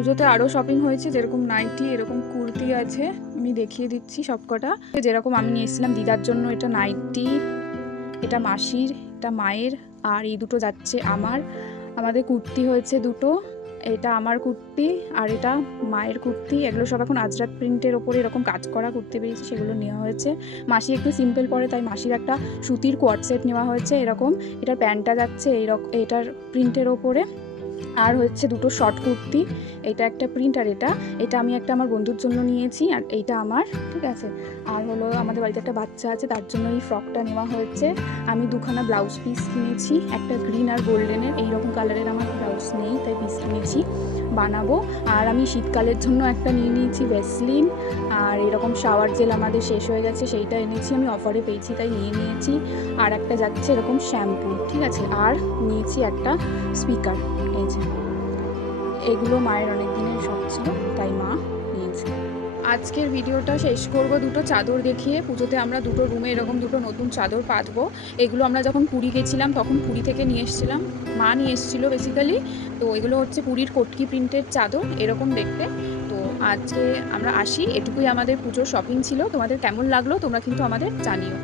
পুজোতে আরও শপিং হয়েছে, যেরকম নাইটি, এরকম কুর্তি আছে, আমি দেখিয়ে দিচ্ছি সবকটা। যেরকম আমি নিয়ে এসেছিলাম দিদার জন্য এটা নাইটি, এটা মাসির, এটা মায়ের, আর এই দুটো যাচ্ছে আমাদের কুর্তি হয়েছে দুটো, এটা আমার কুর্তি আর এটা মায়ের কুর্তি। এগুলো সব এখন আজরাত প্রিন্টের ওপরে এরকম কাজ করা কুর্তি পেয়েছি, সেগুলো নেওয়া হয়েছে। মাসি একটু সিম্পল পরে, তাই মাসির একটা সুতির কোয়ার্ড সেট নেওয়া হয়েছে এরকম। এটার প্যান্টটা যাচ্ছে এটার প্রিন্টের ওপরে। আর হচ্ছে দুটো শর্ট কুর্তি, এটা একটা প্রিন্ট আর এটা আমি একটা আমার বন্ধুর জন্য নিয়েছি, আর এইটা আমার, ঠিক আছে। আর হলো আমাদের বাড়িতে একটা বাচ্চা আছে, তার জন্য এই ফ্রকটা নেওয়া হয়েছে। আমি দুখানা ব্লাউজ পিস কিনেছি, একটা গ্রিন আর গোল্ডেনের, এইরকম কালারের আমার ব্লাউজ নেই, তাই পিস কিনেছি বানাবো। আর আমি শীতকালের জন্য একটা নিয়ে নিয়েছি ভ্যাসলিন, আর এরকম শাওয়ার জেল আমাদের শেষ হয়ে গেছে, সেইটা এনেছি, আমি অফারে পেয়েছি তাই নিয়ে নিয়েছি। আর একটা যাচ্ছে এরকম শ্যাম্পু, ঠিক আছে। আর নিয়েছি একটা স্পিকার, এই যে। এগুলো মায়ের অনেক দিনের শখ ছিল, তাই মা নিয়েছে। আজকের ভিডিওটা শেষ করব দুটো চাদর দেখিয়ে। পুজোতে আমরা দুটো রুমে এরকম দুটো নতুন চাদর পাতবো। এগুলো আমরা যখন পুরী গেছিলাম তখন পুরী থেকে নিয়ে এসেছিলাম, মা নিয়ে এসেছিলো বেসিক্যালি। তো এগুলো হচ্ছে পুরীর কটকি প্রিন্টের চাদর, এরকম দেখতে। তো আজকে আমরা আসি, এটুকুই আমাদের পুজোর শপিং ছিল। তোমাদের কেমন লাগলো তোমরা কিন্তু আমাদের জানিও।